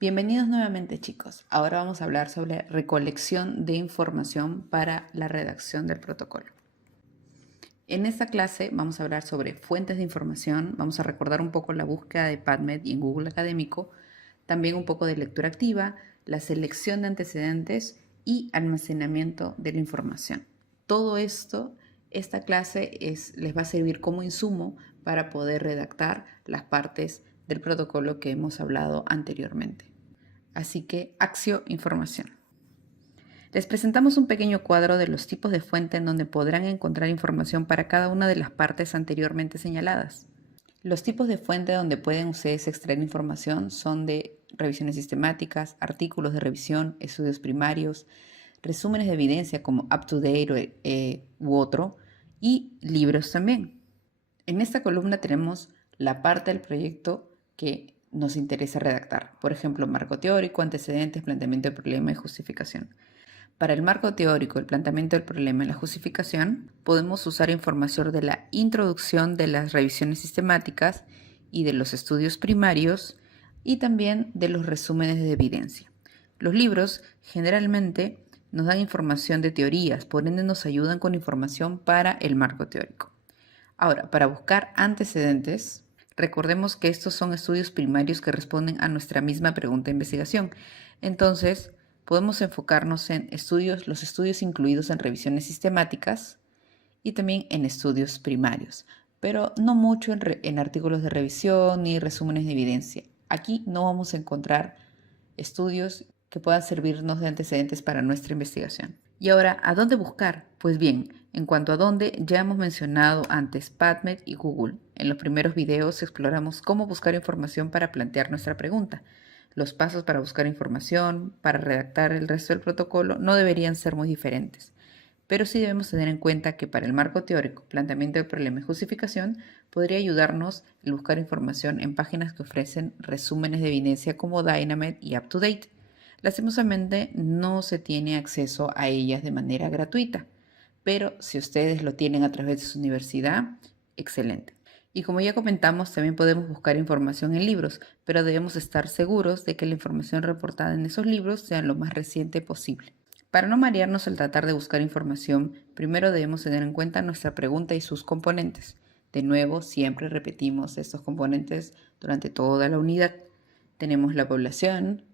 Bienvenidos nuevamente, chicos. Ahora vamos a hablar sobre recolección de información para la redacción del protocolo. En esta clase vamos a hablar sobre fuentes de información, vamos a recordar un poco la búsqueda de PubMed y en Google Académico, también un poco de lectura activa, la selección de antecedentes y almacenamiento de la información. Todo esto, esta clase les va a servir como insumo para poder redactar las partes del protocolo que hemos hablado anteriormente. Así que, acción, información. Les presentamos un pequeño cuadro de los tipos de fuente en donde podrán encontrar información para cada una de las partes anteriormente señaladas. Los tipos de fuente donde pueden ustedes extraer información son de revisiones sistemáticas, artículos de revisión, estudios primarios, resúmenes de evidencia como UpToDate u otro, y libros también. En esta columna tenemos la parte del proyecto que nos interesa redactar. Por ejemplo, marco teórico, antecedentes, planteamiento del problema y justificación. Para el marco teórico, el planteamiento del problema y la justificación, podemos usar información de la introducción de las revisiones sistemáticas y de los estudios primarios y también de los resúmenes de evidencia. Los libros generalmente nos dan información de teorías, por ende nos ayudan con información para el marco teórico. Ahora, para buscar antecedentes, recordemos que estos son estudios primarios que responden a nuestra misma pregunta de investigación. Entonces, podemos enfocarnos en los estudios incluidos en revisiones sistemáticas y también en estudios primarios, pero no mucho en artículos de revisión ni resúmenes de evidencia. Aquí no vamos a encontrar estudios que puedan servirnos de antecedentes para nuestra investigación. Y ahora, ¿a dónde buscar? Pues bien, en cuanto a dónde, ya hemos mencionado antes PubMed y Google. En los primeros videos exploramos cómo buscar información para plantear nuestra pregunta. Los pasos para buscar información, para redactar el resto del protocolo, no deberían ser muy diferentes. Pero sí debemos tener en cuenta que para el marco teórico, planteamiento del problema y justificación, podría ayudarnos el buscar información en páginas que ofrecen resúmenes de evidencia como Dynamed y UpToDate. Lastimosamente no se tiene acceso a ellas de manera gratuita, pero si ustedes lo tienen a través de su universidad, excelente. Y como ya comentamos, también podemos buscar información en libros, pero debemos estar seguros de que la información reportada en esos libros sea lo más reciente posible. Para no marearnos al tratar de buscar información, primero debemos tener en cuenta nuestra pregunta y sus componentes. De nuevo, siempre repetimos estos componentes durante toda la unidad. Tenemos la población,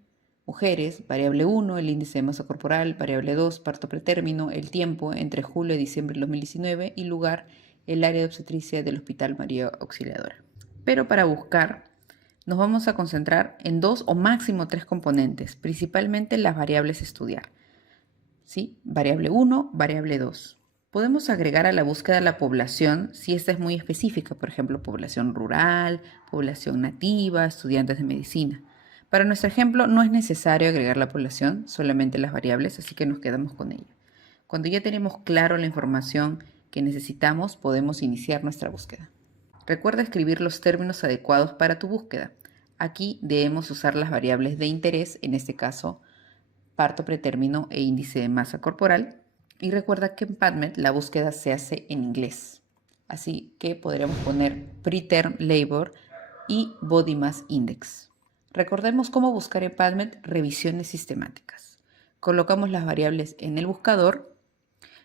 mujeres, variable 1, el índice de masa corporal, variable 2, parto pretérmino, el tiempo entre julio y diciembre del 2019 y lugar, el área de obstetricia del Hospital María Auxiliadora. Pero para buscar, nos vamos a concentrar en 2 o máximo 3 componentes, principalmente las variables a estudiar. ¿Sí? Variable 1, variable 2. Podemos agregar a la búsqueda la población si esta es muy específica, por ejemplo, población rural, población nativa, estudiantes de medicina. Para nuestro ejemplo no es necesario agregar la población, solamente las variables, así que nos quedamos con ella. Cuando ya tenemos claro la información que necesitamos, podemos iniciar nuestra búsqueda. Recuerda escribir los términos adecuados para tu búsqueda. Aquí debemos usar las variables de interés, en este caso, parto pretérmino e índice de masa corporal. Y recuerda que en PubMed la búsqueda se hace en inglés. Así que podremos poner preterm labor y body mass index. Recordemos cómo buscar en PubMed revisiones sistemáticas. Colocamos las variables en el buscador.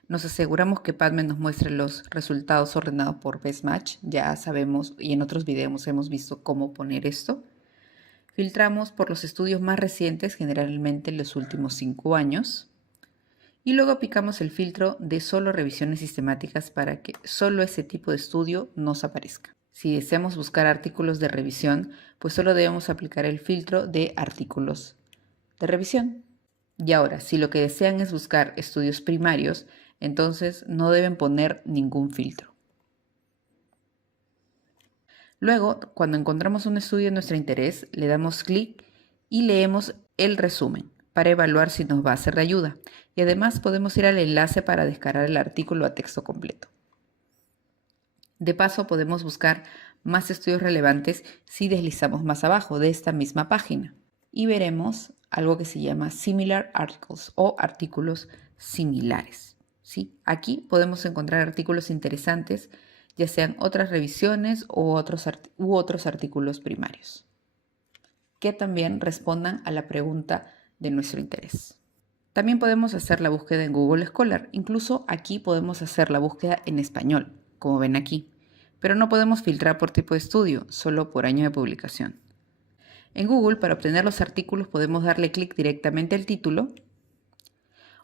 Nos aseguramos que PubMed nos muestre los resultados ordenados por best match. Ya sabemos y en otros videos hemos visto cómo poner esto. Filtramos por los estudios más recientes, generalmente los últimos 5 años. Y luego aplicamos el filtro de solo revisiones sistemáticas para que solo ese tipo de estudio nos aparezca. Si deseamos buscar artículos de revisión, pues solo debemos aplicar el filtro de artículos de revisión. Y ahora, si lo que desean es buscar estudios primarios, entonces no deben poner ningún filtro. Luego, cuando encontramos un estudio de nuestro interés, le damos clic y leemos el resumen para evaluar si nos va a ser de ayuda. Y además podemos ir al enlace para descargar el artículo a texto completo. De paso, podemos buscar más estudios relevantes si deslizamos más abajo de esta misma página. Y veremos algo que se llama Similar Articles o artículos similares. ¿Sí? Aquí podemos encontrar artículos interesantes, ya sean otras revisiones u otros artículos primarios. que también respondan a la pregunta de nuestro interés. También podemos hacer la búsqueda en Google Scholar. Incluso aquí podemos hacer la búsqueda en español, como ven aquí. Pero no podemos filtrar por tipo de estudio, solo por año de publicación. En Google, para obtener los artículos, podemos darle clic directamente al título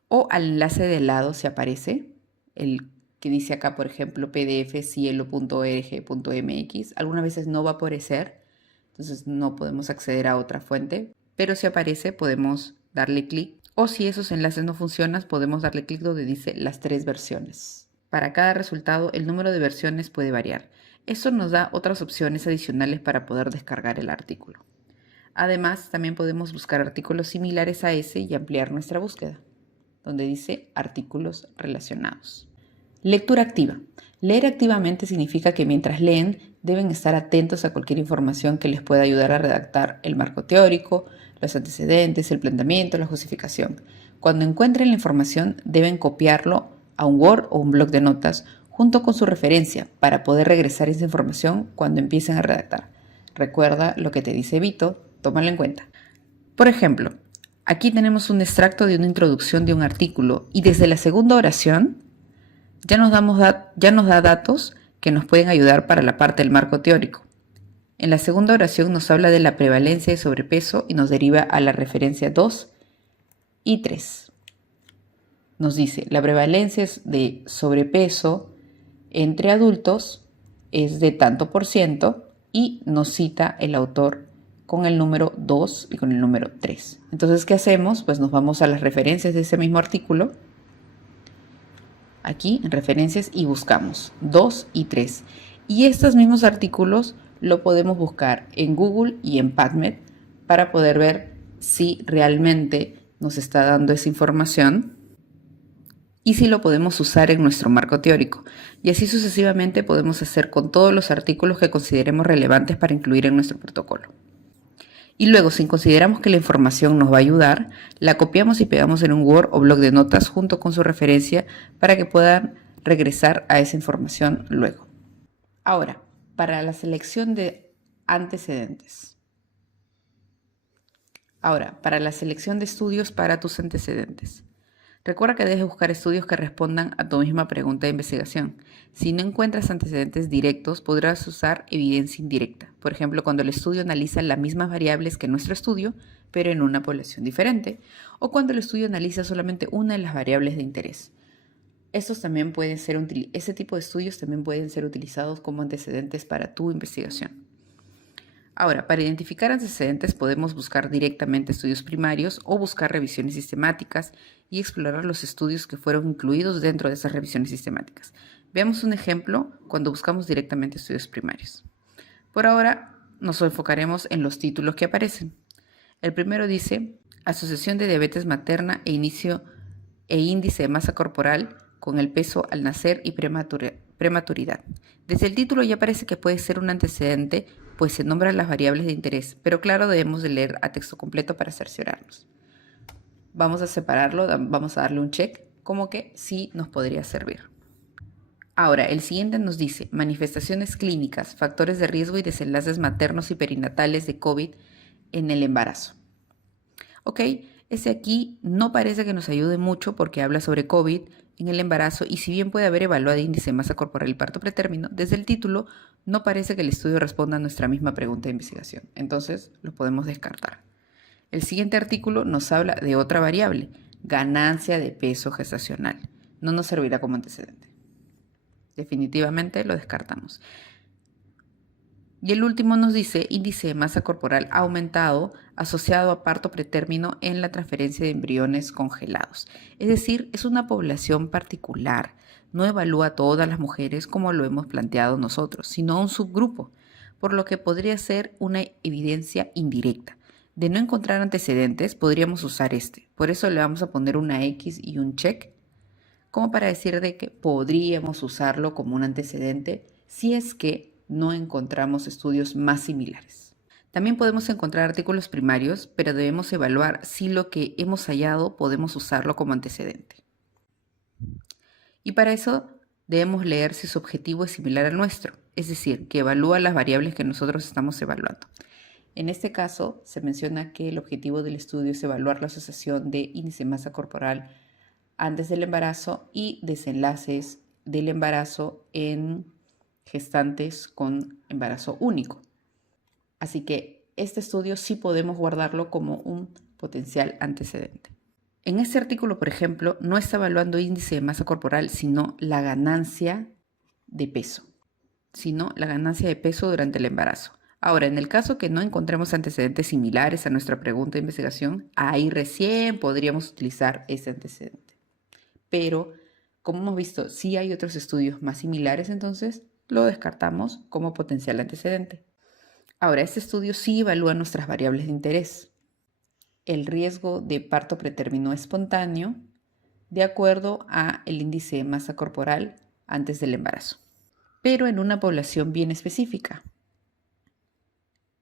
o al enlace de lado si aparece, el que dice acá, por ejemplo, pdf.cielo.org.mx. Algunas veces no va a aparecer, entonces no podemos acceder a otra fuente, pero si aparece podemos darle clic. O si esos enlaces no funcionan, podemos darle clic donde dice las 3 versiones. Para cada resultado, el número de versiones puede variar. Eso nos da otras opciones adicionales para poder descargar el artículo. Además, también podemos buscar artículos similares a ese y ampliar nuestra búsqueda, donde dice artículos relacionados. Lectura activa. Leer activamente significa que mientras leen deben estar atentos a cualquier información que les pueda ayudar a redactar el marco teórico, los antecedentes, el planteamiento, la justificación. Cuando encuentren la información deben copiarlo a un Word o un bloc de notas junto con su referencia para poder regresar esa información cuando empiecen a redactar. Recuerda lo que te dice Vito, tómalo en cuenta. Por ejemplo, aquí tenemos un extracto de una introducción de un artículo y desde la segunda oración ya nos da datos que nos pueden ayudar para la parte del marco teórico. En la segunda oración nos habla de la prevalencia de sobrepeso y nos deriva a la referencia 2 y 3. Nos dice, la prevalencia de sobrepeso entre adultos es de tanto por ciento y nos cita el autor con el número 2 y con el número 3. Entonces, ¿qué hacemos? Pues nos vamos a las referencias de ese mismo artículo, aquí en referencias, y buscamos 2 y 3. Y estos mismos artículos lo podemos buscar en Google y en PubMed para poder ver si realmente nos está dando esa información y si lo podemos usar en nuestro marco teórico. Y así sucesivamente podemos hacer con todos los artículos que consideremos relevantes para incluir en nuestro protocolo. Y luego, si consideramos que la información nos va a ayudar, la copiamos y pegamos en un Word o bloc de notas junto con su referencia para que puedan regresar a esa información luego. Ahora, para la selección de antecedentes. Ahora, para la selección de estudios para tus antecedentes. Recuerda que debes buscar estudios que respondan a tu misma pregunta de investigación. Si no encuentras antecedentes directos, podrás usar evidencia indirecta. Por ejemplo, cuando el estudio analiza las mismas variables que nuestro estudio, pero en una población diferente, o cuando el estudio analiza solamente una de las variables de interés. Ese tipo de estudios también pueden ser utilizados como antecedentes para tu investigación. Ahora, para identificar antecedentes podemos buscar directamente estudios primarios o buscar revisiones sistemáticas y explorar los estudios que fueron incluidos dentro de esas revisiones sistemáticas. Veamos un ejemplo cuando buscamos directamente estudios primarios. Por ahora, nos enfocaremos en los títulos que aparecen. El primero dice, Asociación de diabetes materna e índice de masa corporal con el peso al nacer y prematuridad. Desde el título ya parece que puede ser un antecedente, pues se nombran las variables de interés, pero claro, debemos de leer a texto completo para cerciorarnos. Vamos a separarlo, vamos a darle un check, como que sí nos podría servir. Ahora, el siguiente nos dice, manifestaciones clínicas, factores de riesgo y desenlaces maternos y perinatales de COVID en el embarazo. Ok, ese aquí no parece que nos ayude mucho porque habla sobre COVID en el embarazo y si bien puede haber evaluado índice de masa corporal y parto pretérmino, desde el título no parece que el estudio responda a nuestra misma pregunta de investigación. Entonces lo podemos descartar. El siguiente artículo nos habla de otra variable, ganancia de peso gestacional. No nos servirá como antecedente. Definitivamente lo descartamos. Y el último nos dice índice de masa corporal aumentado asociado a parto pretérmino en la transferencia de embriones congelados. Es decir, es una población particular. No evalúa a todas las mujeres como lo hemos planteado nosotros, sino a un subgrupo, por lo que podría ser una evidencia indirecta. De no encontrar antecedentes, podríamos usar este. Por eso le vamos a poner una X y un check, como para decir de que podríamos usarlo como un antecedente si es que no encontramos estudios más similares. También podemos encontrar artículos primarios, pero debemos evaluar si lo que hemos hallado podemos usarlo como antecedente. Y para eso debemos leer si su objetivo es similar al nuestro, es decir, que evalúa las variables que nosotros estamos evaluando. En este caso, se menciona que el objetivo del estudio es evaluar la asociación de índice de masa corporal antes del embarazo y desenlaces del embarazo en gestantes con embarazo único. Así que este estudio sí podemos guardarlo como un potencial antecedente. En este artículo, por ejemplo, no está evaluando índice de masa corporal, sino la ganancia de peso, durante el embarazo. Ahora, en el caso que no encontremos antecedentes similares a nuestra pregunta de investigación, ahí recién podríamos utilizar ese antecedente. Pero, como hemos visto, si hay otros estudios más similares, entonces lo descartamos como potencial antecedente. Ahora, este estudio sí evalúa nuestras variables de interés. El riesgo de parto pretérmino espontáneo de acuerdo a el índice de masa corporal antes del embarazo, pero en una población bien específica,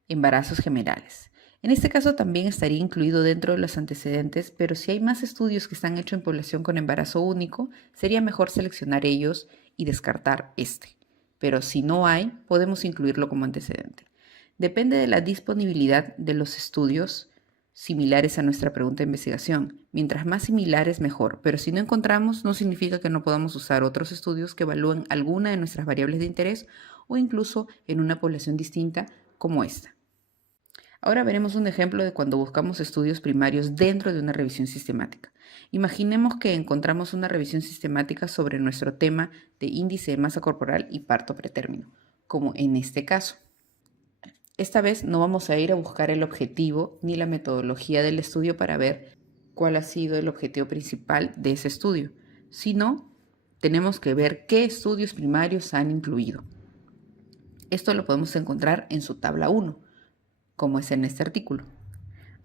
embarazos generales. En este caso también estaría incluido dentro de los antecedentes, pero si hay más estudios que están hechos en población con embarazo único, sería mejor seleccionar ellos y descartar este. Pero si no hay, podemos incluirlo como antecedente. Depende de la disponibilidad de los estudios similares a nuestra pregunta de investigación. Mientras más similares, mejor, pero si no encontramos, no significa que no podamos usar otros estudios que evalúen alguna de nuestras variables de interés o incluso en una población distinta como esta. Ahora veremos un ejemplo de cuando buscamos estudios primarios dentro de una revisión sistemática. Imaginemos que encontramos una revisión sistemática sobre nuestro tema de índice de masa corporal y parto pretérmino, como en este caso. Esta vez no vamos a ir a buscar el objetivo ni la metodología del estudio para ver cuál ha sido el objetivo principal de ese estudio, sino tenemos que ver qué estudios primarios han incluido. Esto lo podemos encontrar en su tabla 1, como es en este artículo.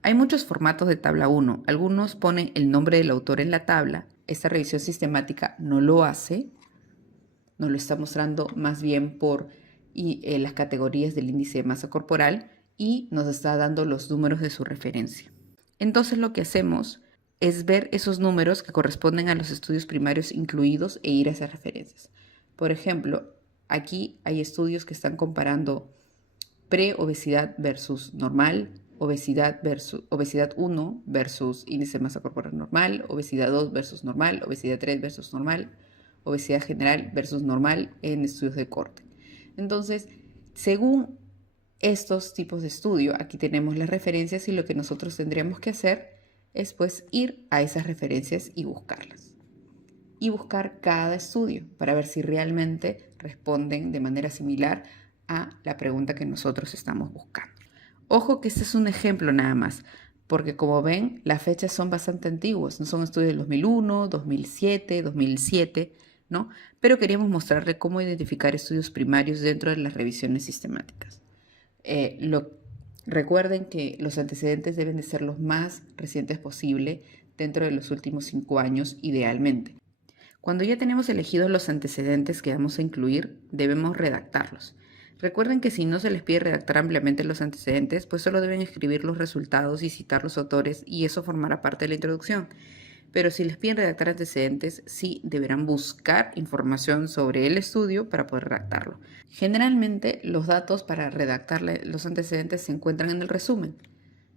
Hay muchos formatos de tabla 1. Algunos ponen el nombre del autor en la tabla. Esta revisión sistemática no lo hace. Nos lo está mostrando más bien por las categorías del índice de masa corporal y nos está dando los números de su referencia. Entonces lo que hacemos es ver esos números que corresponden a los estudios primarios incluidos e ir a esas referencias. Por ejemplo, aquí hay estudios que están comparando preobesidad versus normal, obesidad 1 versus índice de masa corporal normal, obesidad 2 versus normal, obesidad 3 versus normal, obesidad general versus normal en estudios de corte. Entonces, según estos tipos de estudio, aquí tenemos las referencias y lo que nosotros tendríamos que hacer es pues ir a esas referencias y buscarlas. Y buscar cada estudio para ver si realmente responden de manera similar a la pregunta que nosotros estamos buscando. Ojo que este es un ejemplo nada más, porque como ven, las fechas son bastante antiguas, no son estudios del 2001, 2007, 2007, ¿no? Pero queríamos mostrarle cómo identificar estudios primarios dentro de las revisiones sistemáticas. Recuerden que los antecedentes deben de ser los más recientes posible dentro de los últimos 5 años idealmente. Cuando ya tenemos elegidos los antecedentes que vamos a incluir, debemos redactarlos. Recuerden que si no se les pide redactar ampliamente los antecedentes, pues solo deben escribir los resultados y citar los autores y eso formará parte de la introducción. Pero si les piden redactar antecedentes, sí deberán buscar información sobre el estudio para poder redactarlo. Generalmente, los datos para redactar los antecedentes se encuentran en el resumen.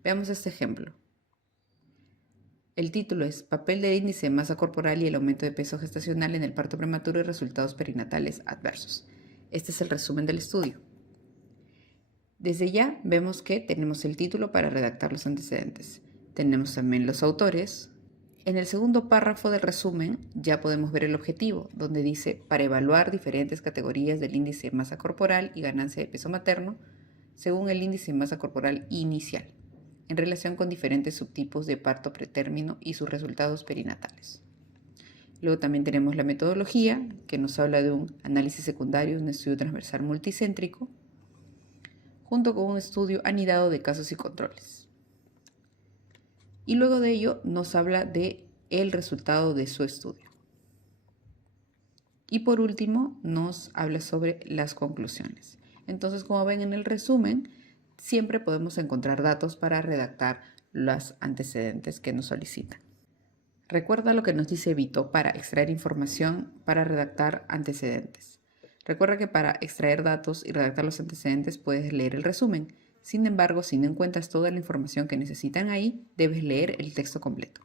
Veamos este ejemplo. El título es Papel del índice de masa corporal y el aumento de peso gestacional en el parto prematuro y resultados perinatales adversos. Este es el resumen del estudio. Desde ya vemos que tenemos el título para redactar los antecedentes. Tenemos también los autores. En el segundo párrafo del resumen ya podemos ver el objetivo, donde dice para evaluar diferentes categorías del índice de masa corporal y ganancia de peso materno según el índice de masa corporal inicial, en relación con diferentes subtipos de parto pretérmino y sus resultados perinatales. Luego también tenemos la metodología, que nos habla de un análisis secundario, un estudio transversal multicéntrico, junto con un estudio anidado de casos y controles. Y luego de ello nos habla de el resultado de su estudio. Y por último nos habla sobre las conclusiones. Entonces, como ven en el resumen, siempre podemos encontrar datos para redactar los antecedentes que nos solicitan. Recuerda lo que nos dice Vito para extraer información para redactar antecedentes. Recuerda que para extraer datos y redactar los antecedentes puedes leer el resumen. Sin embargo, si no encuentras toda la información que necesitan ahí, debes leer el texto completo.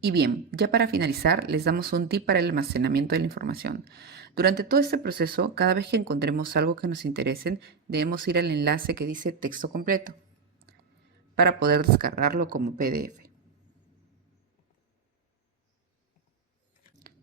Y bien, ya para finalizar, les damos un tip para el almacenamiento de la información. Durante todo este proceso, cada vez que encontremos algo que nos interese, debemos ir al enlace que dice texto completo para poder descargarlo como PDF.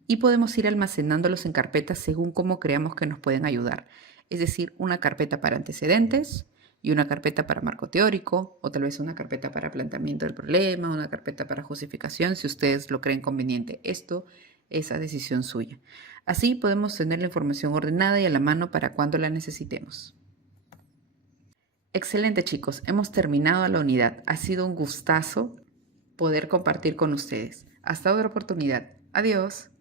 Y podemos ir almacenándolos en carpetas según cómo creamos que nos pueden ayudar. Es decir, una carpeta para antecedentes y una carpeta para marco teórico, o tal vez una carpeta para planteamiento del problema, una carpeta para justificación, si ustedes lo creen conveniente. Esto es a decisión suya. Así podemos tener la información ordenada y a la mano para cuando la necesitemos. Excelente, chicos, hemos terminado la unidad. Ha sido un gustazo poder compartir con ustedes. Hasta otra oportunidad. Adiós.